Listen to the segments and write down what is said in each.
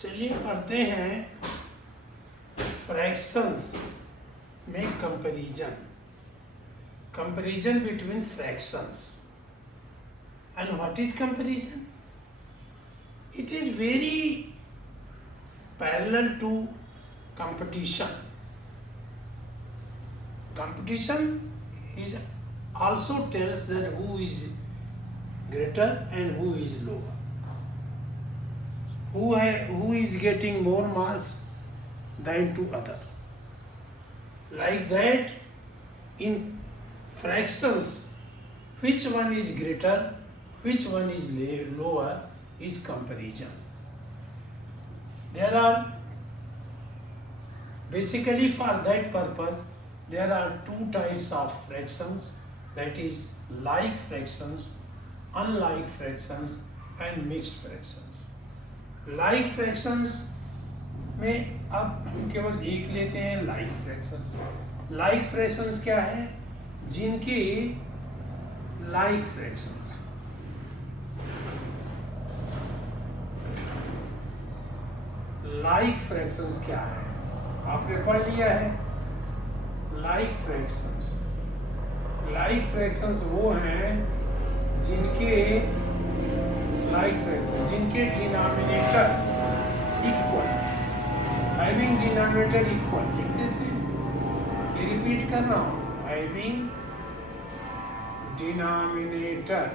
चलिए पढ़ते हैं फ्रैक्शंस में comparison between fractions. And what is comparison? It is very parallel to competition. Competition is also tells that who is greater and who is lower. Who is getting more marks than to others. Like that, in fractions, which one is greater, which one is lower is comparison. There are basically for that purpose there are two types of fractions, that is like fractions, unlike fractions and mixed fractions. Like fractions में अब हम केवल एक लेते हैं like fractions. Like fractions क्या है? जिनके like fractions like fractions क्या है? आपने पढ़ लिया है। लाइक फ्रैक्शंस वो हैं जिनके जिनके डिनोमिनेटर इक्वल्स हैं। हैविंग डिनोमिनेटर इक्वल लिख देते हैं। ये रिपीट करना हो, having denominator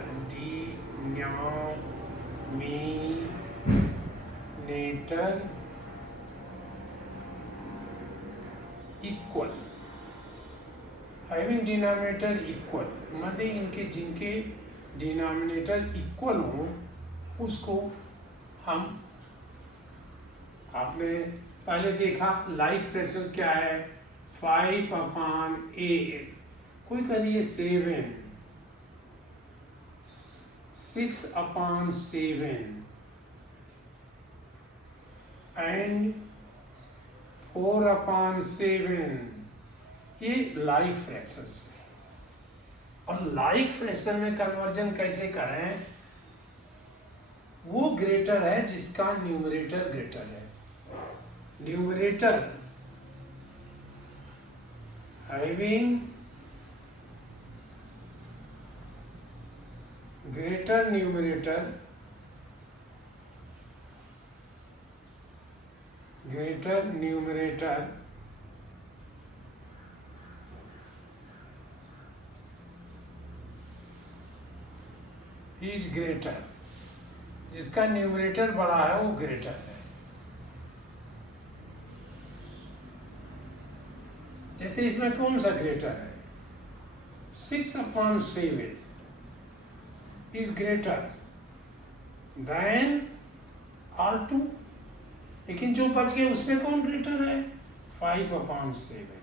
equal. Having denominator equal मतलब इनके जिनके डिनोमिनेटर इक्वल हो उसको हम, आपने पहले देखा लाइक फ्रैक्शन क्या है? 5/8। कोई करिए 7, 6/7 एंड 4/7। ये लाइक फ्रैक्शंस है। और लाइक फ्रैक्शन में कन्वर्जन कैसे करें? वो ग्रेटर है जिसका न्यूमरेटर ग्रेटर है। Numerator having greater numerator is greater. जिसका न्यूमरेटर बड़ा है वो ग्रेटर है। जैसे इसमें कौन सा ग्रेटर है? 6/7 इज ग्रेटर देन R2। लेकिन जो बच गए उसमें कौन ग्रेटर है? 5/7।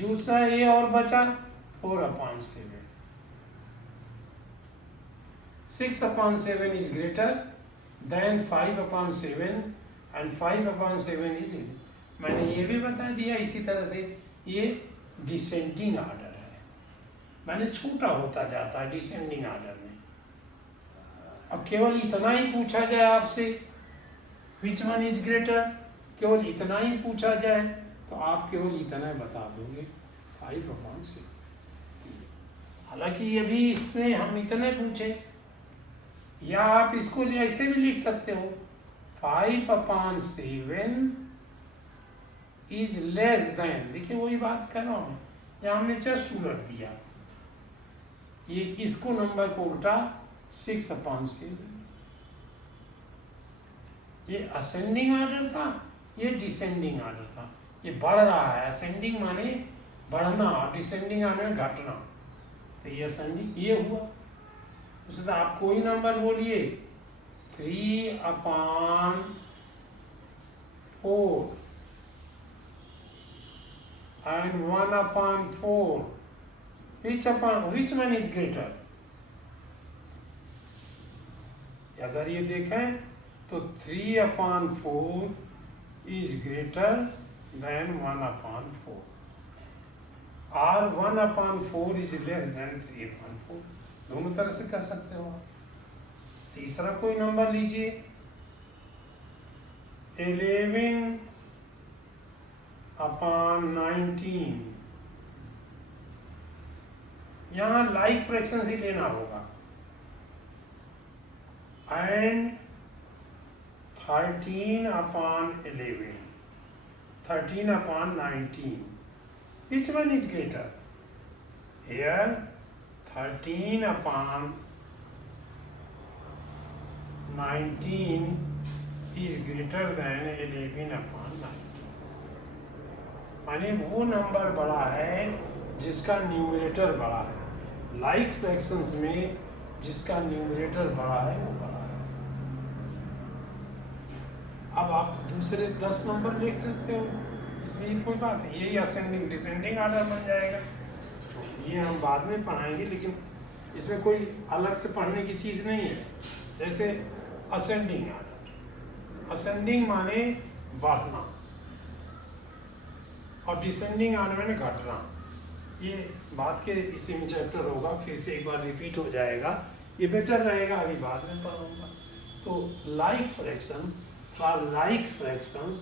दूसरा ये और बचा 4/7। 6/7 is greater than 5/7 and 5/7 is, मैंने ये भी बता दिया इसी तरह से ये डिसेंडिंग आर्डर है। मैंने छोटा होता जाता है डिसेंडिंग आर्डर में। अब केवल इतना ही पूछा जाए आपसे which one is greater, केवल इतना ही पूछा जाए तो आप केवल इतना बता दोगे 5/6। हालांकि ये भी इसमें हम इतने पूछे, या आप इसको ऐसे भी लिख सकते हो 5/7 इज लेस देन। देखिए वही बात कर रहा हूँ, यहाँ हमने जस्ट उलट दिया। ये इसको नंबर को उल्टा 6/7। ये असेंडिंग आर्डर था, ये डिसेंडिंग आर्डर था। ये बढ़ रहा है। असेंडिंग माने बढ़ना और डिसेंडिंग आने में घटना। तो ये असेंडिंग ये हुआ। उससे तो आप कोई नंबर बोलिए 3/4 and 1/4, which one is greater? अगर ये देखें तो 3/4 is greater than 1/4 और 1/4 is less than 3/4। दोनों तरह से कह सकते हो। तीसरा कोई नंबर लीजिए, 11 अपॉन 19। यहाँ लाइक फ्रैक्शन ही लेना होगा। And 13 upon 11, 13 upon 19. Which one is greater? Here 13 upon 19 is greater than 11 upon 19. माने वो नंबर बड़ा है जिसका न्यूमरेटर बड़ा है। लाइक फ्रैक्शंस में जिसका न्यूमरेटर बड़ा है वो बड़ा है। अब आप दूसरे 10 नंबर लिख सकते हो, इसलिए कोई बात नहीं, यही असेंडिंग डिसेंडिंग ऑर्डर बन जाएगा। तो ये हम बाद में पढ़ाएंगे, लेकिन इसमें कोई अलग से पढ़ने की चीज़ नहीं है। जैसे असेंडिंग ऑर्डर, असेंडिंग माने बढ़ना और डिसेंडिंग ऑर्डर माने घटना। ये बात के इसी में चैप्टर होगा, फिर से एक बार रिपीट हो जाएगा, ये बेटर रहेगा, अभी बाद में पढ़ूंगा। तो like fraction, for like fractions,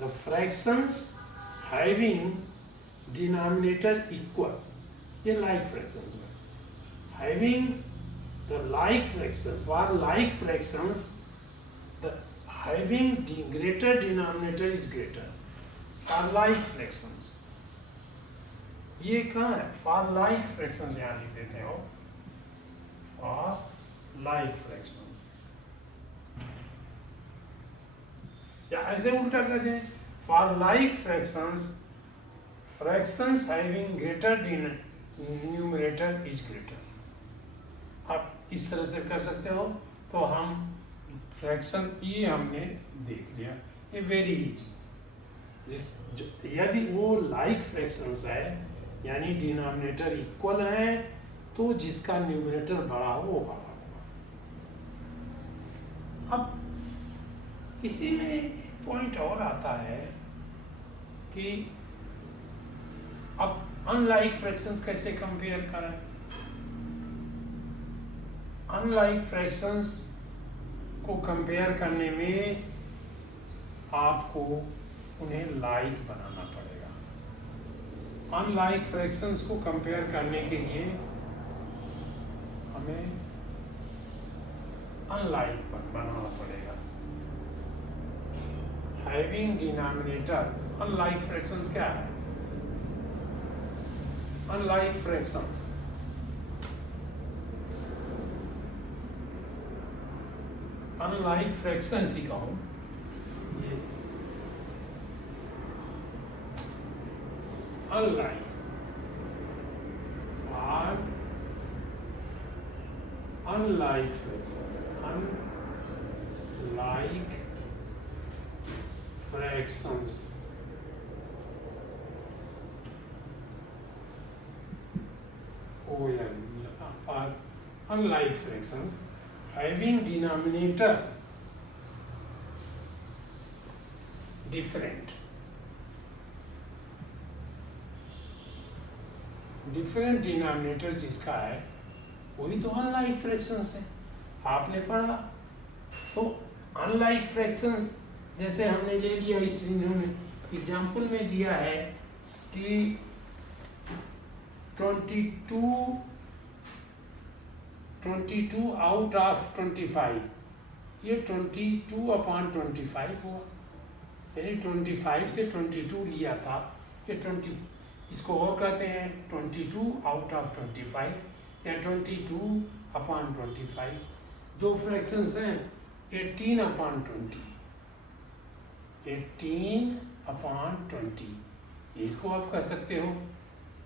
the fractions having denominator equal, ये like fractions में, having the like fraction, for like fractions, the having greater denominator is greater, for like fractions, ये कहाँ है? for like fractions यहाँ लिख देते हो, for like fractions, या ऐसे उल्टा कर दें, for like fractions, fractions having greater numerator is greater. आप इस तरह से कर सकते हो। तो हम फ्रैक्शन ये हमने देख लिया, ये वेरी इजी। यदि वो लाइक फ्रैक्शंस है यानी डिनोमिनेटर इक्वल है, तो जिसका न्यूमरेटर बड़ा हो वो बड़ा होगा। अब इसी में एक पॉइंट और आता है कि अब अनलाइक फ्रैक्शंस कैसे कंपेयर करें। अनलाइक फ्रैक्शंस को कंपेयर करने में आपको उन्हें लाइक बनाना पड़ेगा। अनलाइक फ्रैक्शंस को कंपेयर करने के लिए हमें अनलाइक बनाना पड़ेगा। हैविंग डिनोमिनेटर, अनलाइक फ्रैक्शंस क्या है? अनलाइक फ्रैक्शंस अनलाइक फ्रैक्शंस ही कहूँ, ये अनलाइक और unlike fractions, unlike fractions or unlike fractions having denominator different denominator जिसका है वही तो अनलाइक फ्रैक्शंस है। आपने पढ़ा तो अनलाइक फ्रैक्शंस जैसे हमने ले लिया, इस इन्होंने एग्जाम्पल में दिया है कि 22 आउट ऑफ 25, ये 22 अपॉन 25 हुआ, यानी 25 से 22 लिया था, ये 20, इसको और कहते हैं 22 आउट ऑफ 25 या 22 अपॉन 25। दो फ्रैक्शंस हैं 18 अपॉन 20, 18 अपॉन 20, इसको आप कह सकते हो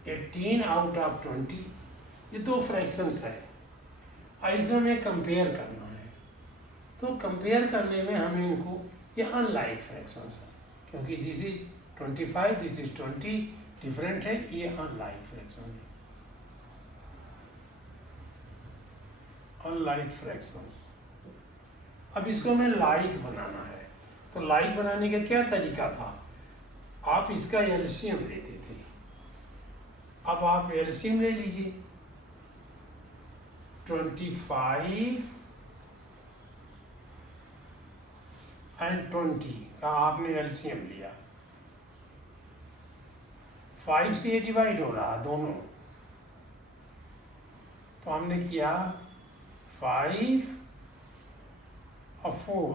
18 आउट ऑफ 20। ये दो फ्रैक्शंस है, ऐसे में कंपेयर करना है। तो कंपेयर करने में हमें इनको, ये अनलाइक फ्रैक्शंस है क्योंकि this is 25, this is 20, different है, ये अनलाइक फ्रैक्शन है। अनलाइक फ्रैक्शंस, अब इसको हमें लाइक बनाना है। तो लाइक बनाने का क्या तरीका था? आप इसका एलसीएम लेते थे। अब आप एलसीएम ले लीजिए, 25 एंड 20 का आपने एलसीएम लिया, 5 से ये डिवाइड हो रहा दोनों, तो हमने किया 5 और 4,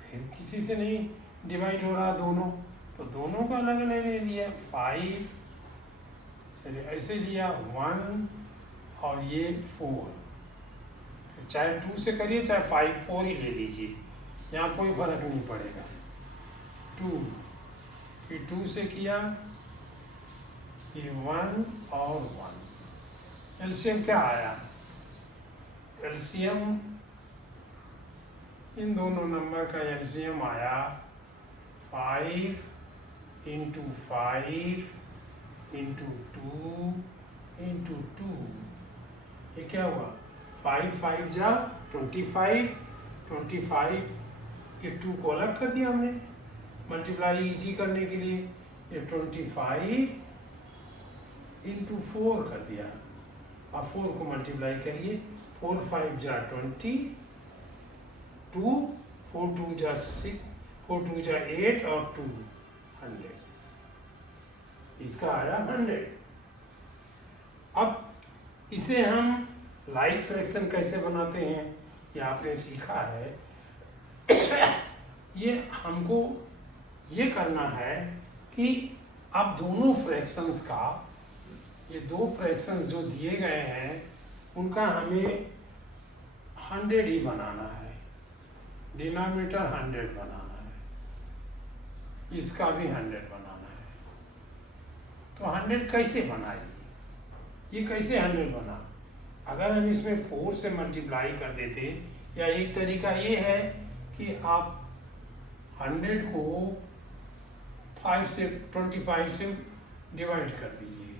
फिर किसी से नहीं डिवाइड हो रहा दोनों, तो दोनों का अलग अलग ले लिया, 5 चलिए ऐसे लिया 1 और ये 4, चाहे 2 से करिए चाहे 5 4 ही ले लीजिए, यहाँ कोई फर्क नहीं पड़ेगा। 2 फिर 2 से किया ये 1 और 1, एलसीएम क्या आया, एलसीएम इन दोनों नंबर का एलसीएम आया 5 इंटू 5 इंटू 2 इंटू 2, ये क्या हुआ 5 5 जा 25, 25 ये 2 को अलग कर दिया हमने मल्टीप्लाई इजी करने के लिए, ये 25 इंटू 4 कर दिया, अब 4 को मल्टीप्लाई करिए, 4 5 जा 20, 2 4 2 जा 6, 4 2 जा 8 और 2 100, इसका आया 100। अब इसे हम लाइक फ्रैक्शन कैसे बनाते हैं ये आपने सीखा है। ये हमको ये करना है कि अब दोनों फ्रैक्शंस का, ये दो फ्रैक्शंस जो दिए गए हैं उनका हमें 100 ही बनाना है, डिनोमिनेटर 100 बनाना है, इसका भी 100 बनाना है। तो 100 कैसे बनाइए, ये कैसे 100 बना, अगर हम इसमें 4 से मल्टीप्लाई कर देते, या एक तरीका ये है कि आप 100 को 5 से 25 से डिवाइड कर दीजिए,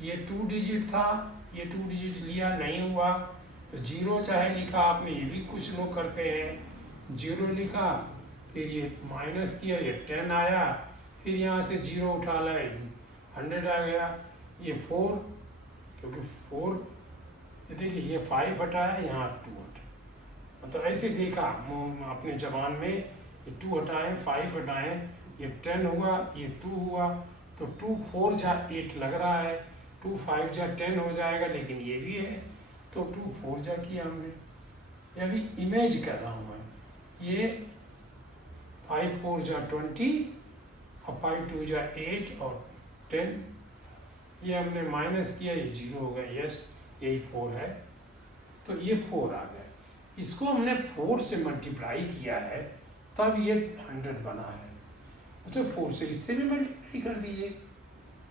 ये 2 डिजिट था, ये 2 डिजिट लिया नहीं हुआ तो 0 चाहे लिखा आपने, ये भी कुछ लोग करते हैं, 0 लिखा फिर ये माइनस किया, ये 10 आया, फिर यहाँ से 0 उठा लाए 100 आ गया, ये 4 क्योंकि 4 ये देखिए ये 5 हटाया यहाँ 2 हटा, मतलब ऐसे देखा अपने जबान में, ये 2 हटाएं 5 हटाएं, ये 10 हुआ, ये 2 हुआ, तो 2 4 जा 8 लग रहा है, 2 5 जा 10 हो जाएगा, लेकिन ये भी है तो 2 4 जा किया हमने, ये अभी इमेज कर रहा हूँ मैं, ये 5 4 जा 20 और 5 2 जा 8 और 10, ये हमने माइनस किया, ये 0 हो गया, यस यही 4 है, तो ये 4 आ गया, इसको हमने 4 से मल्टीप्लाई किया है तब ये 100 बना है, तो 4 से इससे भी मल्टीप्लाई कर दीजिए,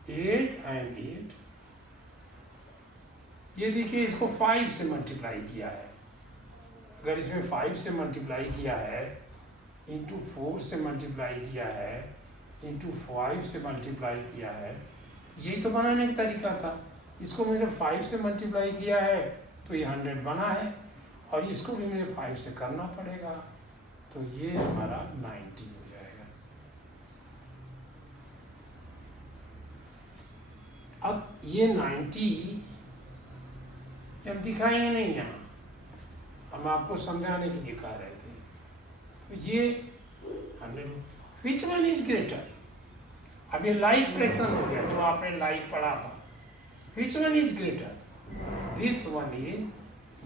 8 एंड 8, ये देखिए इसको 5 से मल्टीप्लाई किया है, अगर इसमें 5 से मल्टीप्लाई किया है, इंटू 4 से मल्टीप्लाई किया है, इंटू 5 से मल्टीप्लाई किया है, यही तो बनाने का तरीका था, इसको मैंने 5 से मल्टीप्लाई किया है तो ये 100 बना है, और इसको भी मुझे 5 से करना पड़ेगा, तो ये हमारा 90 हो जाएगा। अब ये 90 हम दिखाएंगे नहीं यहाँ, हम आपको समझाने के लिए कह रहे थे, तो ये 100, विच वन इज ग्रेटर, अब ये लाइक फ्रैक्शन हो गया जो आपने लाइक पढ़ा था, which one is greater, this one is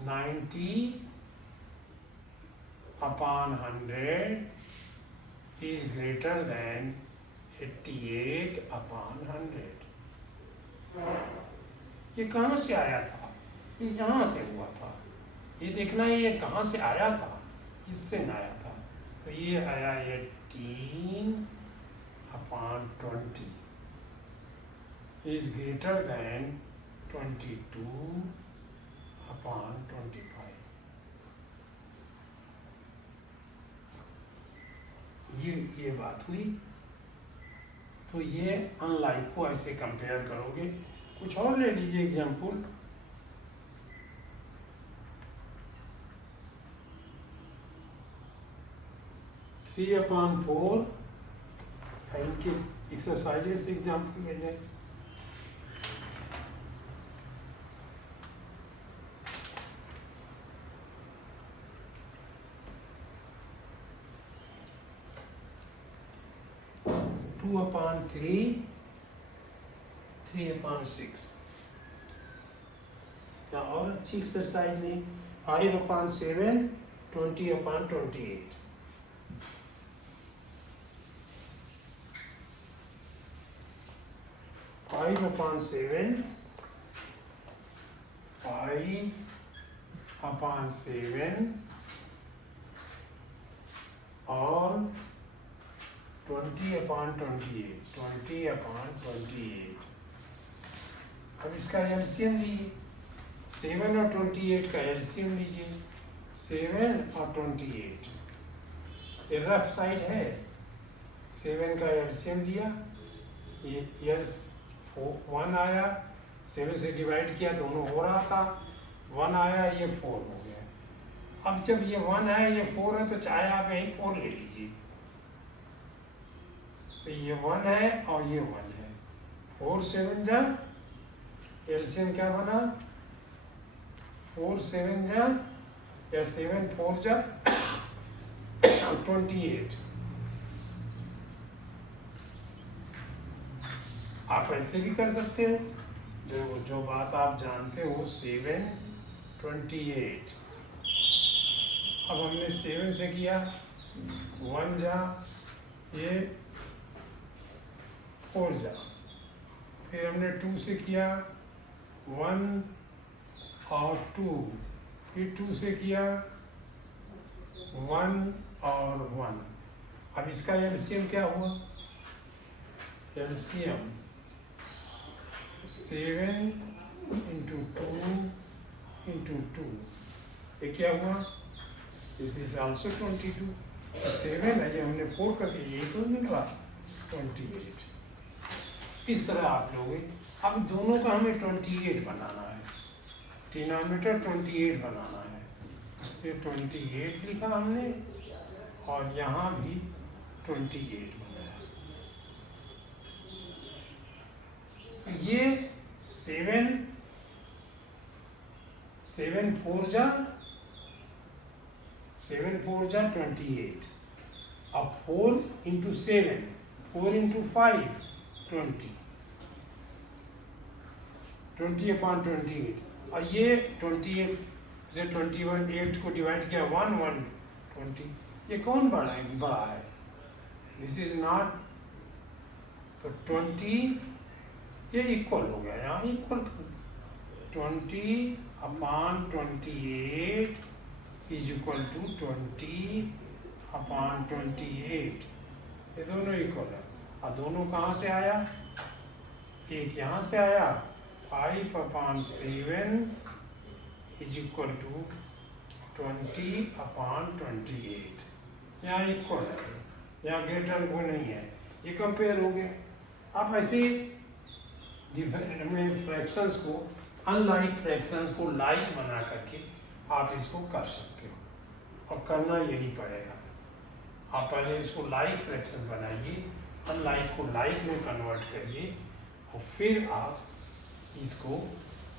90 upon 100 is greater than 88 upon 100। ये कहाँ से आया था, ये यहाँ से हुआ था, ये देखना ये कहाँ से आया था, इससे न आया था, तो ये आया 18 upon 20 is greater than 22 upon 25। ये बात हुई, तो ये अनलाइक को ऐसे कंपेयर करोगे। कुछ और ले लीजिए एग्जाम्पल, थ्री अपॉन 4, इनके एक्सरसाइजेस एग्जाम्पल ले जाए। 2/3, 3/6। या और अच्छी एक्सरसाइज नहीं, 5/7, 20/28। 5/7, 5/7 और 20/28, 20/28। अब इसका एलसीएम लीजिए, 7 और 28 का एलसीएम लीजिए, 7 और 28। ये रफ साइड है, 7 का एलसीएम लिया, ये एल्स 1 आया, 7 से डिवाइड किया, दोनों हो रहा था, 1 आया, ये 4 हो गया। अब जब ये 1 है, ये 4 है, तो चाहे आप यहीं 4 ले लीजिए, तो ये 1 है और ये 1 है, 4 7 जा, एलसीएम क्या बना, 4 7 जा या 7 4 जा 28। आप ऐसे भी कर सकते हो, जो बात आप जानते हो, 7 28। अब हमने 7 से किया, 1 जा, ये 4 जा, फिर हमने 2 से किया, 1 और 2, फिर 2 से किया, 1 और 1। अब इसका एलसीएम क्या हुआ, एलसीएम 7 × 2 × 2, ये क्या हुआ, इट इज ऑल्सो 22। 7 है, ये हमने 4 कर दिया, ये तो निकला 28। इस तरह आप लोग, अब दोनों का हमें 28 बनाना है, डिनोमिनेटर 28 बनाना है। ये 28 लिखा हमने और यहाँ भी 28 बनाया। तो ये 7 4 जा 28। अब 4 × 7, 4 × 5, 20, 20/28। और ये 28 से 8 को डिवाइड किया, 1 1 20। ये कौन बड़ा है, दिस इज नॉट, तो 20 ये इक्वल हो गया, यहाँ इक्वल 20/28 इज इक्वल टू 20/28। ये दोनों इक्वल है। और दोनों कहाँ से आया, एक यहाँ से आया, 5/7 इज इक्वल टू 20/28। यहाँ इक्वल है, यहाँ ग्रेटर को नहीं है, ये कंपेयर हो गया। आप ऐसे में फ्रैक्शंस को, अनलाइक फ्रैक्शंस को लाइक बना करके आप इसको कर सकते हो, और करना यही पड़ेगा। आप पहले इसको लाइक फ्रैक्शन बनाइए, अनलाइक को लाइक में कन्वर्ट करिए, और फिर आप इसको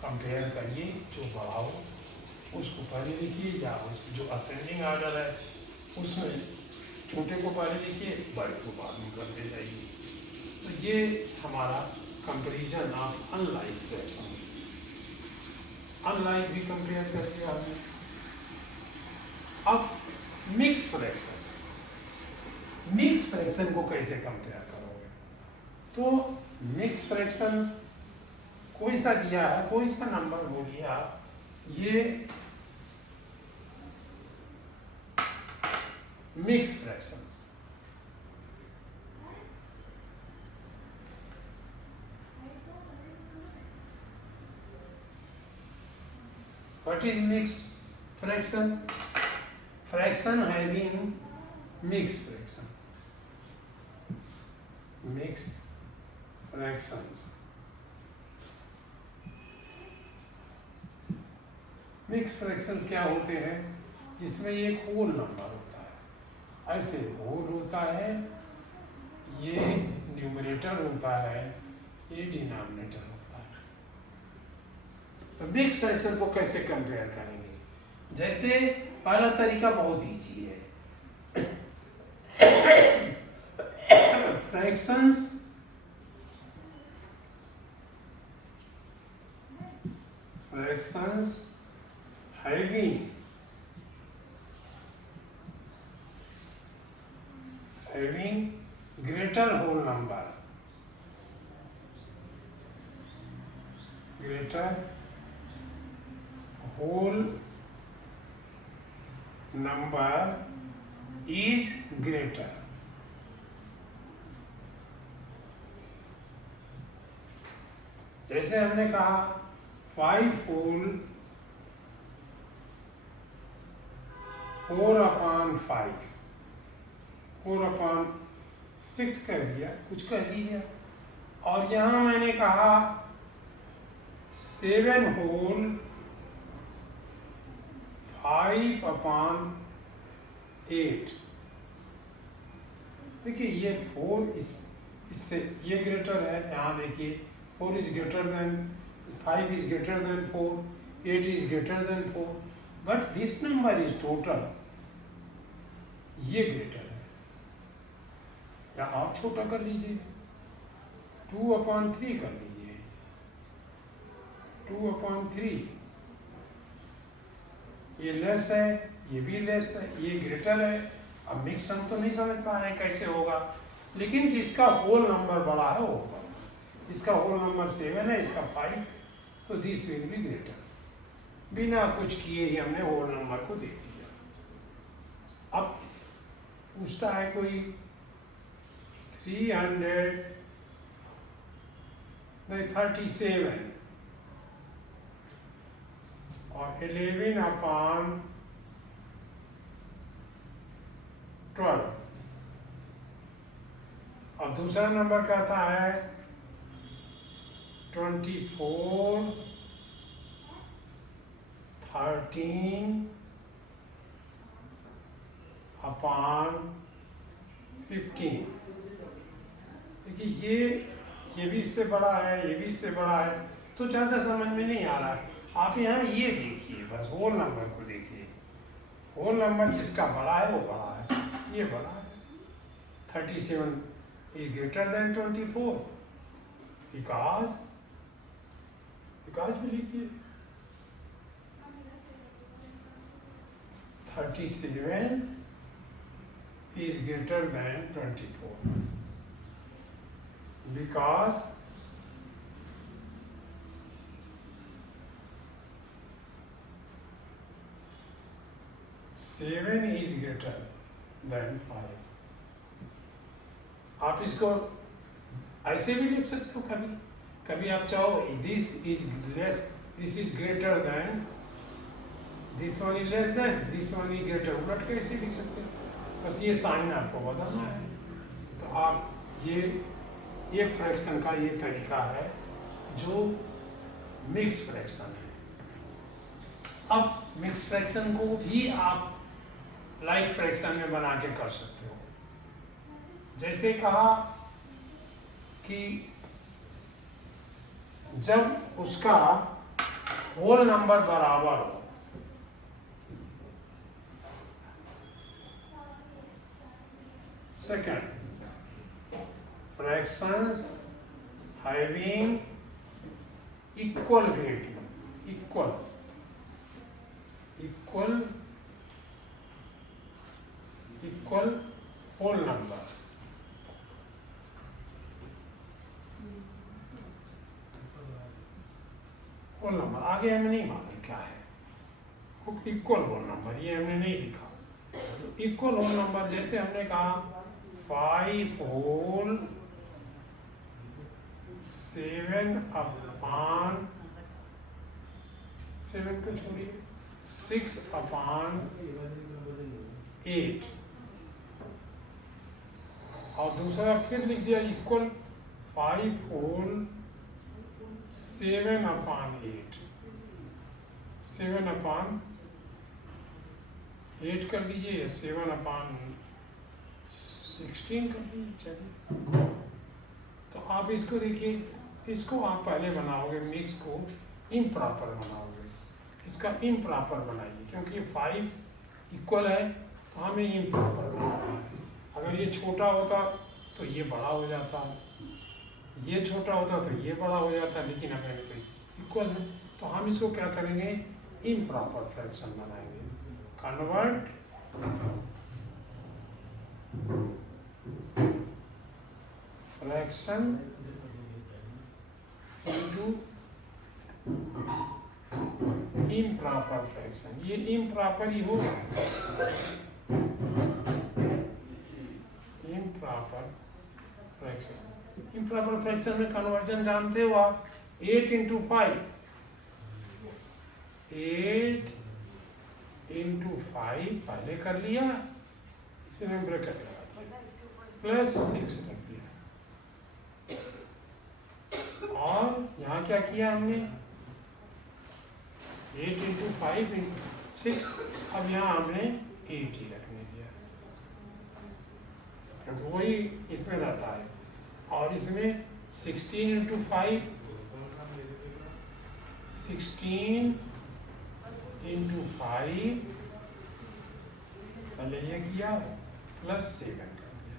कंपेयर करिए, जो बड़ा हो उसको पहले लिखिए, या जो असेंडिंग ऑर्डर है उसमें छोटे को पहले लिखिए, बड़े को बाद में करते जाइए। तो ये हमारा comparison of unlike fractions. Unlike भी कंपेयर कर लिया हमने। अब मिक्स फ्रैक्शन, मिक्स फ्रैक्शन को कैसे कंपेयर करोगे, तो मिक्स फ्रैक्शन कोई सा दिया है, कोई सा नंबर बोलिए आप, ये mix fraction, what is mixed fraction? Fraction having mixed fraction, mixed fractions। Mix fractions क्या होते हैं, जिसमें एक होल नंबर होता है, ऐसे होल होता है, ये न्यूमरेटर होता है, ये डिनोमिनेटर होता है। तो मिक्स फ्रैक्शन को कैसे कंपेयर करेंगे, जैसे पहला तरीका बहुत ईजी है, fractions having greater whole number is greater. जैसे हमने कहा 5 whole 4/5 4/6 कह दिया, कुछ कह दीजिए। और यहाँ मैंने कहा 7 whole 5/8। देखिए ये 4 इससे ये ग्रेटर है। यहाँ देखिए 4 is greater than 5 is greater than 4, 8 is greater than 4, but this number is total, ये ग्रेटर है। या आप छोटा कर लीजिए, 2/3 कर लीजिए, 2/3। ये लेस है, ये भी लेस है, ये ग्रेटर है। अब मिक्स हम तो नहीं समझ पा रहे हैं कैसे होगा, लेकिन जिसका होल नंबर बड़ा है वो होगा। इसका होल नंबर 7 है, इसका 5 है, तो दिस विल बी ग्रेटर। बिना कुछ किए ही हमने होल नंबर को देख लिया। अब पूछता है कोई 337 और 11/12, और दूसरा नंबर कहता है 24 13/15। देखिए ये भी इससे बड़ा है, ये भी इससे बड़ा है, तो ज़्यादा समझ में नहीं आ रहा है। आप यहाँ ये देखिए, बस होल नंबर को देखिए। होल नंबर जिसका बड़ा है वो बड़ा है, ये बड़ा है। 37 is greater than 24 because भी लिखिए 37 is greater than 24 because 7 is greater than 5। आप इसको ऐसे भी लिख सकते हो। कभी आप चाहो this is less, this is greater than, this one is less than, this one is greater, उलट के ऐसे लिख सकते हो। बस ये साइन आपको बदलना है। तो आप ये एक फ्रैक्शन का ये तरीका है जो मिक्स फ्रैक्शन है। अब मिक्स फ्रैक्शन को भी आप लाइक फ्रैक्शन में बना के कर सकते हो। जैसे कहा कि जब उसका होल नंबर बराबर हो, second fractions having equal weight, equal whole number. Whole number आगे हमें नहीं मालूम क्या है, इक्वल होल नंबर ये हमने नहीं लिखा। तो इक्वल होल नंबर जैसे हमने कहा 5 whole 7/7 को छोड़िए 6/8, और दूसरा फिर लिख दिया इक्वल 5 whole 7/8, 7/8 कर दीजिए, 7/16 कर दीजिए। चलिए, तो आप इसको देखिए, इसको आप पहले बनाओगे, मिक्स को इम्प्रॉपर बनाओगे। इसका इम्प्रॉपर बनाइए, क्योंकि 5 इक्वल है तो हमें इम्प्रॉपर बनाना है। अगर ये छोटा होता तो तो ये बड़ा हो जाता, ये छोटा होता तो ये बड़ा हो जाता, लेकिन हमें तो इक्वल है। तो हम इसको क्या करेंगे, इम्प्रॉपर फ्रैक्शन बनाएंगे। Convert fraction into improper fraction. ये इम्प्रॉपर ही होगा, इम्प्रॉपर फ्रैक्शन। इम्प्रॉपर फ्रैक्शन में कन्वर्जन जानते हो आप, 8 इंटू 5, 8 इंटू 5 पहले कर लिया, इसमें ब्रैकेट लगा दिया, प्लस 6 रख दिया, और यहाँ क्या किया हमने, 8 इंटू 5 इंटू 6, अब यहाँ हमने 8 ही रखने दिया, क्योंकि वही इसमें रहता है। और इसमें 16 इंटू 5, 16 इंटू 5 पहले ये किया, प्लस 7 कर दिया।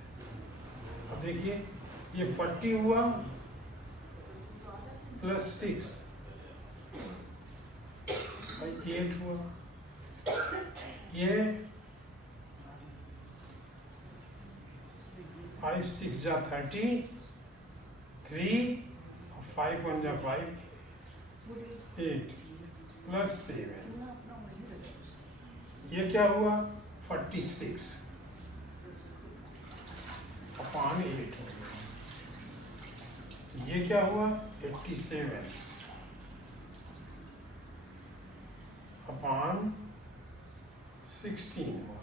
अब देखिए ये 40 हुआ, प्लस 6 8 हुआ, ये 5 6 जा 30, 3 5 1 जा 5 8 प्लस 7, ये क्या हुआ 46 अपॉन 8 हो गया। ये क्या हुआ 87 अपॉन 16 हुआ।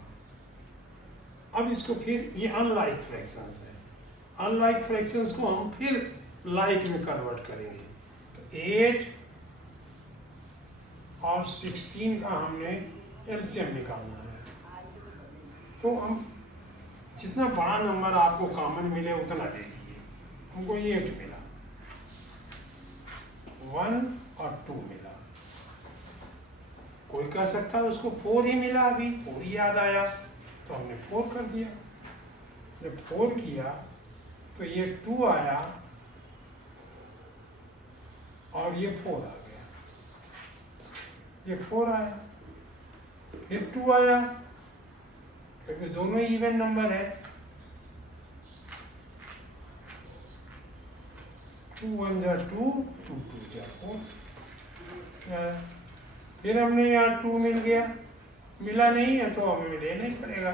अब इसको फिर, ये अनलाइक फ्रैक्शंस है, अनलाइक फ्रैक्शंस को हम फिर लाइक में कन्वर्ट करेंगे। तो 8 और 16 का हमने एलसीएम निकालना है। तो हम जितना बड़ा नंबर आपको कॉमन मिले उतना ले लीजिए। हमको 8 मिला, 1 और 2 मिला। कोई कह सकता है उसको 4 ही मिला, अभी 4 ही याद आया तो हमने 4 कर दिया। जब 4 किया तो ये 2 आया और ये 4 आ गया, ये 4 आया, फिर 2 आया, क्योंकि दोनों इवन नंबर है। 2 1 जा 2, 2 2 जा 4। फिर हमने यहाँ 2 मिल गया, मिला नहीं है तो हमें लेना ही पड़ेगा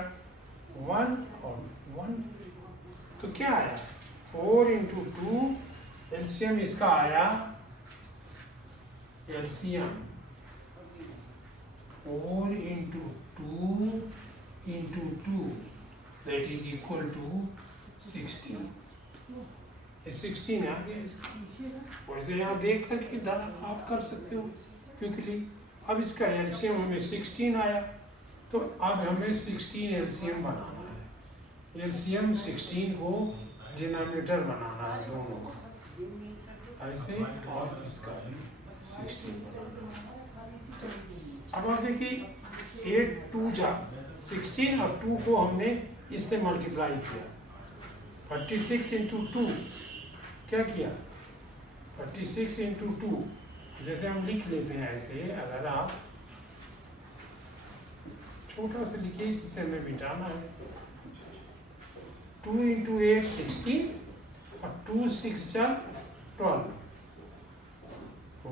1 और 1। तो क्या आया 4 इंटू 2, एलसीएम इसका आया, LCM 4 into 2 into 2 that is equal to 16। ये 16 आ गया इसका। वैसे यहाँ देख करके आप कर सकते हो क्विकली। अब इसका एलसीएम हमें 16 आया, तो अब हमें 16 एलसीएम बनाना है। एलसीएम 16 को डिनोमिनेटर बनाना है दोनों का, ऐसे, और इसका भी 16 बनाना है। तो अब आप देखिए 8 2 जा 16 और 2 को हमने इससे मल्टीप्लाई किया। 36 इंटू 2 क्या किया, 36 इंटू 2, जैसे हम लिख लेते हैं ऐसे, अगर आप छोटा सा लिखिए जिसे हमें मिटाना है। 2 इंटू 8 16 और 2 6 जा 12,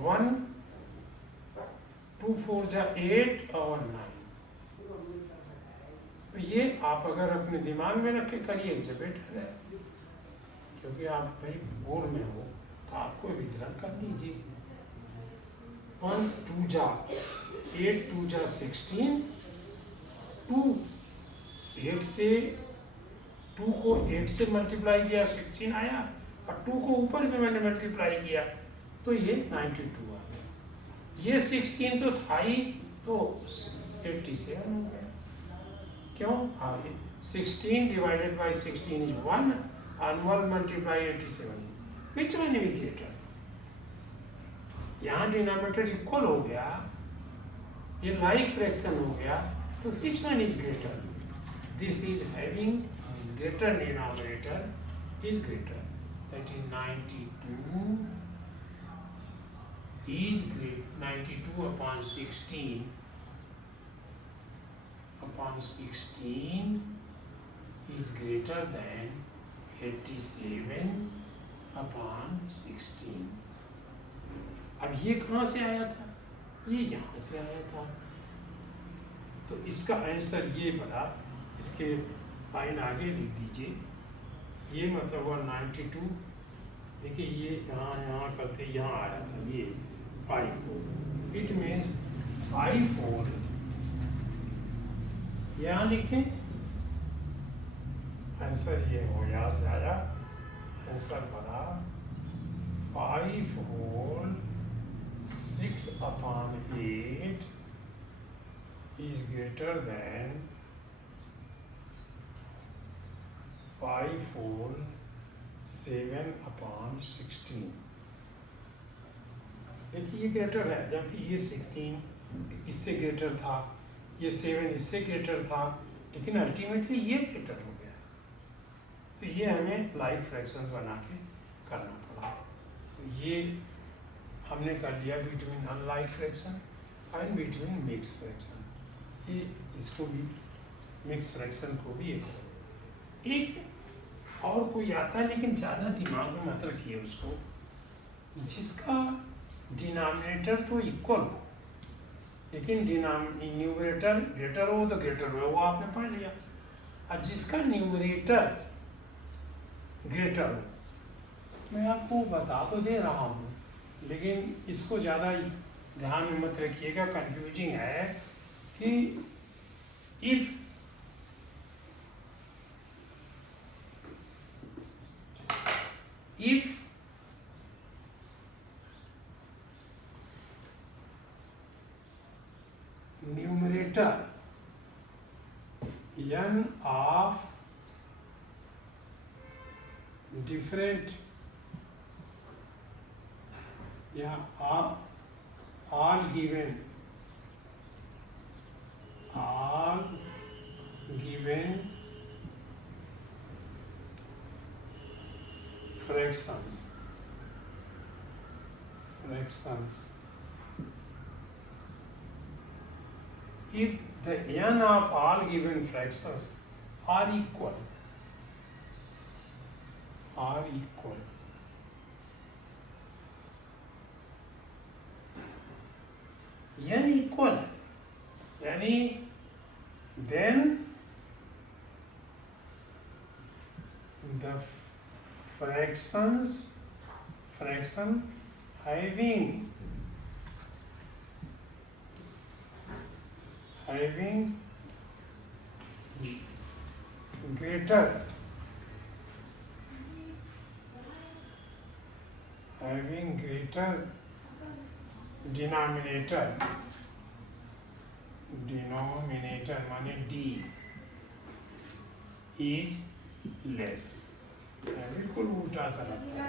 1 2 4 जा 8 और 9। तो ये आप अगर अपने दिमाग में रख के करिए तो बेटर है, क्योंकि आप भाई बोर्ड में हो तो आपको वितरण कर लीजिए। 1 2 जा 8, 2 जा 16, 2 8 से 2 को 8 से मल्टीप्लाई किया 16 आया, और 2 को ऊपर में मैंने मल्टीप्लाई किया तो ये 92 आ गया। ये 16 तो था ही, तो 87 हो गया। क्यों, हाँ, 16 divided by 16 is 1 and 1 multiply 87, which one is greater? यहाँ डिनोमिनेटर इक्वल हो गया, ये लाइक फ्रैक्शन हो गया, तो which one is greater? This is having greater denominator is greater, that is 92 is great, 92 upon 16 is greater than 87 upon 16। अब ये कहाँ से आया था? ये यहाँ से आया था। तो इसका आंसर ये बना, इसके लाइन आगे लिख दीजिए। ये मतलब हुआ 92, देखिए ये यहाँ करते यहाँ आया था, ये 5 इट मीन्स 5 यहाँ लिखें, आंसर ये हो, यहाँ से आया आंसर बना 5 whole 6 upon 8 is greater than 5 whole 7 upon 16। देखिए ये ग्रेटर है, जबकि ये 16 इससे ग्रेटर था, ये 7 इससे ग्रेटर था, लेकिन अल्टीमेटली ये ग्रेटर हो गया। तो ये हमें लाइक फ्रैक्शंस बना के करना पड़ा। तो ये हमने कर लिया between unlike fraction and between mix fraction. ये इसको भी मिक्स फ्रैक्शन को भी एक और कोई आता है, लेकिन ज़्यादा दिमाग में मत रखिए उसको, जिसका डिनोमिनेटर तो इक्वल हो लेकिन न्यूमरेटर ग्रेटर हो तो ग्रेटर हो, वो आपने पढ़ लिया। और जिसका न्यूमरेटर ग्रेटर हो, मैं आपको बता तो दे रहा हूँ, लेकिन इसको ज़्यादा ध्यान में मत रखिएगा, कंफ्यूजिंग है कि if numerator n of different all given fractions if the n of all given fractions are equal n equal यानी then the fraction having greater denominator माने d is less। बिल्कुल उल्टा सा लगता है,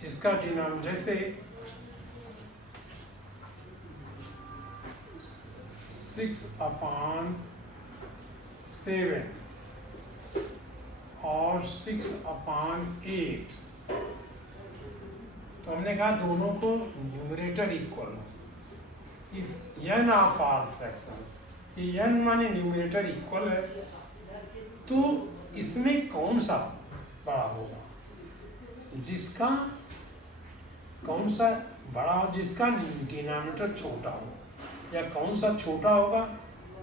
जिसका डिनोमिनेटर जैसे 6 upon 7 और 6 upon 8, तो हमने कहा दोनों को न्यूमरेटर इक्वल हो। If n of our fractions, ये n माने न्यूमरेटर इक्वल है, तो इसमें कौन सा बड़ा होगा? जिसका कौन सा बड़ा हो? जिसका डिनोमिनेटर छोटा हो। या कौन सा छोटा होगा?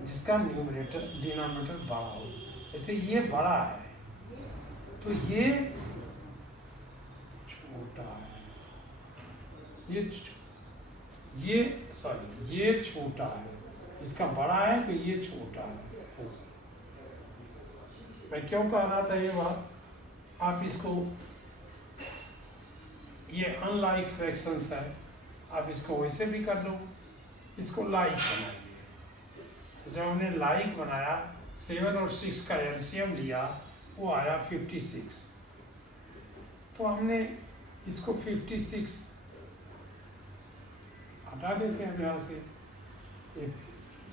जिसका न्यूमरेटर डिनोमिनेटर बड़ा हो। जैसे ये बड़ा है तो ये छोटा है, ये छोटा है, इसका बड़ा है तो ये छोटा है। मैं क्यों कह रहा था ये बात? आप इसको, ये अनलाइक फ्रैक्शंस है, आप इसको वैसे भी कर लो, इसको लाइक बनाइए। तो जब हमने लाइक बनाया, 7 और 6 का एलसीएम लिया, वो आया 56। तो हमने इसको 56 हटा देते हैं यहाँ से,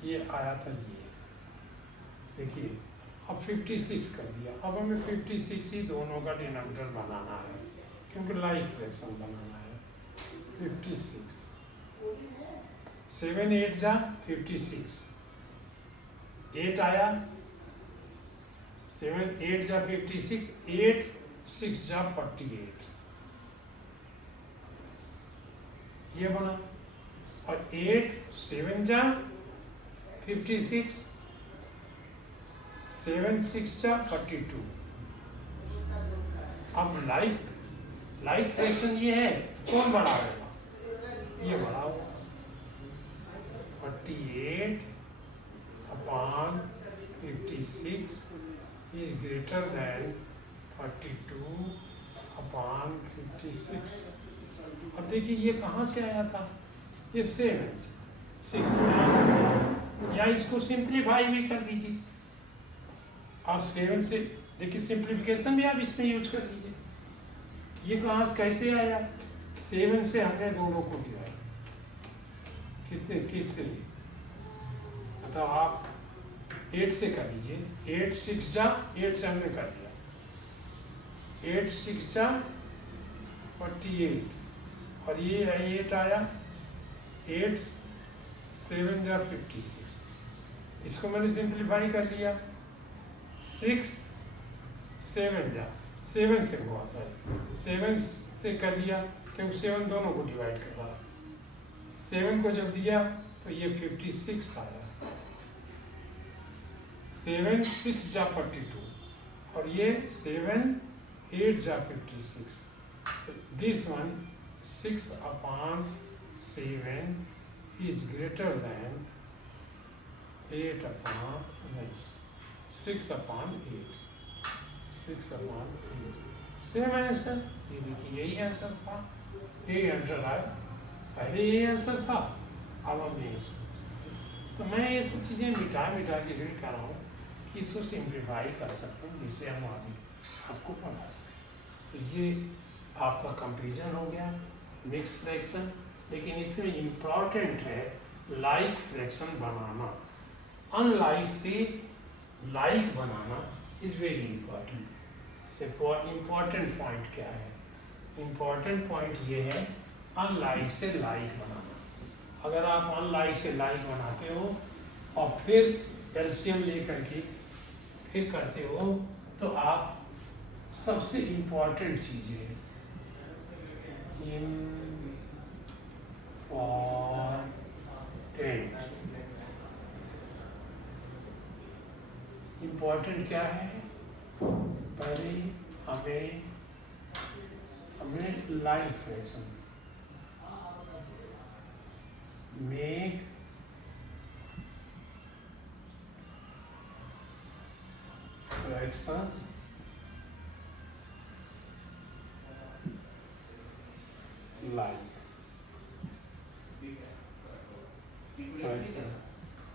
ये आया था ये, देखिए अब 56 कर दिया। अब हमें 56 ही दोनों का डिनोमिनेटर बनाना है, क्योंकि लाइक फ्रैक्शन बनाना है। 56 7 8 जा 56, 8 आया, 7 8 जा 56, 8 6 जा 48, ये बना। और 8 7 जा 56, 7 6 जा 42। अब लाइक फ्रैक्शन ये है, तो कौन बड़ा होगा? ये बड़ा होगा। 48 upon 56 is greater than 42 upon 56। अब देखिए ये कहाँ से आया था? ये 7 से 6 यहाँ से बना, या इसको सिंप्लीफाई भी कर दीजिए आप। 7 से देखिए सिंप्लीफिकेशन भी आप इसमें यूज कर लीजिए। ये कहाँ से कैसे आया? 7 से हमने दोनों को डिवाइड कितने किससे, मतलब आप 8 से कर लीजिए। 8 6 जा 8 से हमने कर लिया, 8 6 जा 48, और ये 8 आया, 8 7 जा 56। इसको मैंने सिंप्लीफाई कर लिया। 6 7 जा 7 से हुआ सर, 7 से कर लिया, क्योंकि 7 दोनों को डिवाइड कर रहा है। 7 को जब दिया तो ये 56 आया। 7 6 जा 42, और ये 7 8 जा 56। This one 6 upon 7 is greater than 8 upon 6 upon 8, 6 upon 8। Same answer, ये देखिए यही आंसर था, यही आंसर आया। पहले यही आंसर था, अब हम यही समझते। तो मैं ये सब चीज़ें मिटा के इसलिए कर रहा हूँ कि इसको सिंप्लीफाई कर सकते हैं, जिससे हम आगे आपको पढ़ा सकें। तो ये आपका कंपेरिजन हो गया मिक्स फ्रैक्शन। लेकिन इसमें इम्पॉर्टेंट है लाइक फ्रैक्शन बनाना, अनलाइक से like banana is very important. इससे इम्पॉर्टेंट पॉइंट क्या है? इम्पॉर्टेंट पॉइंट ये है अनलाइक से लाइक बनाना। अगर आप अनलाइक से लाइक बनाते हो और फिर एलसीएम लेकर के फिर करते हो, तो आप सबसे इम्पॉर्टेंट चीज़ है इम्पॉर्टेंट क्या है? पहले हमें like fraction make fractions like.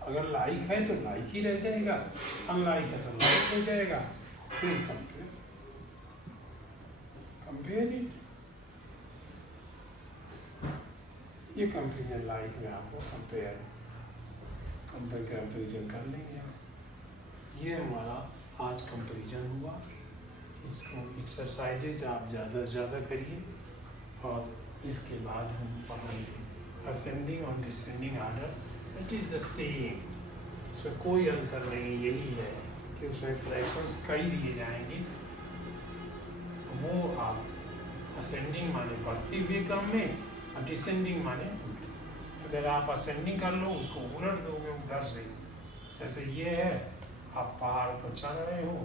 अगर लाइक है तो लाइक ही रह जाएगा, अनलाइक है तो लाइक हो जाएगा। फिर कंपेयर इट। ये कंपेरिजन लाइक में आपको कंपेरिजन कर लेंगे आप। ये हमारा आज कंपेरिजन हुआ। इसको एक्सरसाइजेज आप ज़्यादा से ज़्यादा करिए, और इसके बाद हम पढ़ेंगे असेंडिंग और descending order. It is the same, उसमें कोई अंतर नहीं। यही है कि उसमें फ्रैक्शंस कई दिए जाएंगे, वो आप असेंडिंग माने बढ़ती हुई क्रम में, और डिसेंडिंग माने उल्टी। अगर आप असेंडिंग कर लो, उसको उलट दोगे उधर से, जैसे ये है आप पहाड़ पर चढ़ रहे हो,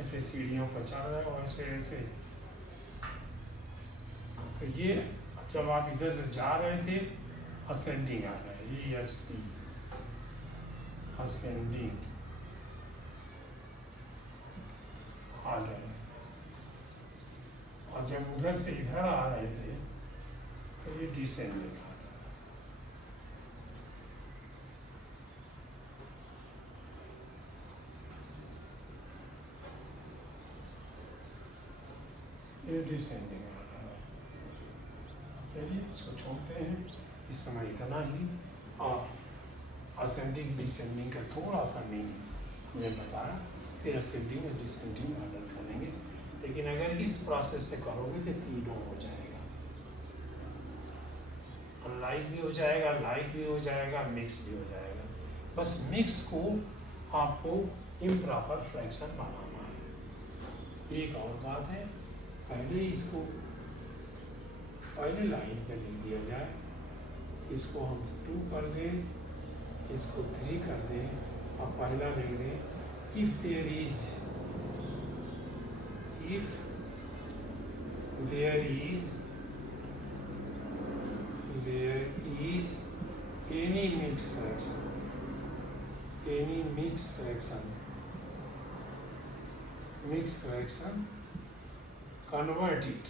ऐसे सीढ़ियों पर चढ़ रहे हो, ऐसे ऐसे। तो ये जब आप इधर से जा रहे थे असेंडिंग आ रहा है, ये ESC असेंडिंग ऑर्डर है। और जब उधर से इधर आ रहे थे तो ये डिसेंडिंग ऑर्डर है, ये डिसेंडिंग ऑर्डर है। चलिए इसको छोड़ते हैं, इस समय इतना ही। और असेंडिंग डिसेंडिंग का थोड़ा सा मीनिंग हमने बताया। फिर असेंडिंग और डिसेंडिंग ऑर्डर करेंगे। लेकिन अगर इस प्रोसेस से करोगे तो तीनों हो जाएगा, अनलाइक भी हो जाएगा, लाइक भी हो जाएगा, मिक्स भी हो जाएगा। बस मिक्स को आपको इम्प्रॉपर फ्रैक्शन बनाना है। एक और बात है, पहले इसको पहले लाइन पे लिख दिया जाए, इसको हम 2 कर दें, इसको 3 कर दें और पहला लिख दें if there is any mixed fraction, convert it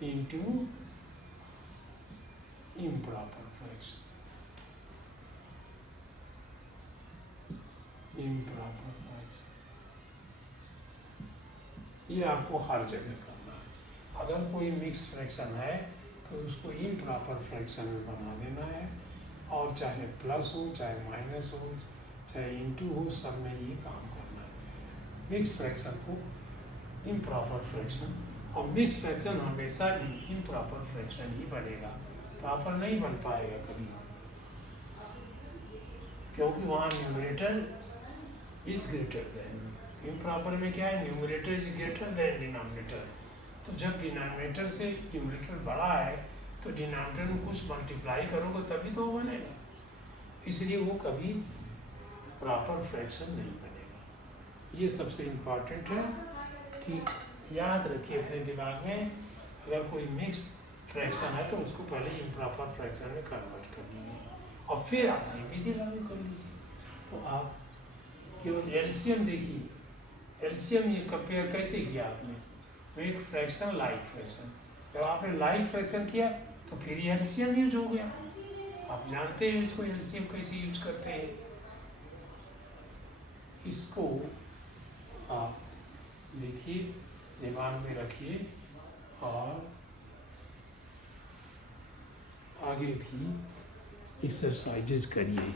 into improper fraction. ये आपको हर जगह करना है। अगर कोई मिक्स फ्रैक्शन है तो उसको इम्प्रॉपर फ्रैक्शन में बना देना है, और चाहे प्लस हो, चाहे माइनस हो, चाहे इंटू हो, सब में ये काम करना है। मिक्स फ्रैक्शन को इम्प्रॉपर फ्रैक्शन, और मिक्स फ्रैक्शन हमेशा इम्प्रॉपर फ्रैक्शन ही बनेगा, प्रॉपर नहीं बन पाएगा कभी, क्योंकि वहाँ numerator is greater than. Improper में क्या है, numerator is greater than denominator. तो जब डिनोमिनेटर से न्यूमरेटर बड़ा है तो डिनोमिनेटर में कुछ मल्टीप्लाई करोगे तभी तो वो बनेगा, इसलिए वो कभी प्रॉपर फ्रैक्शन नहीं बनेगा। ये सबसे इम्पॉर्टेंट है कि याद रखिए अपने दिमाग में, अगर कोई मिक्स फ्रैक्शन है तो उसको पहले इम्प्रॉपर फ्रैक्शन में कन्वर्ट कर लीजिए और फिर आप ये विधि लागू कर लीजिए। तो आप केवल एलसीएम देखिए, एलसीएम ये कंपेयर कैसे किया आपने, एक फ्रैक्शन लाइक फ्रैक्शन, जब आपने लाइक फ्रैक्शन किया तो फिर ये एलसीएम यूज हो गया। आप जानते हैं इसको एलसीएम कैसे यूज करते हैं, इसको आप देखिए, दिमाग में रखिए और आगे भी एक्सरसाइजेज करिए।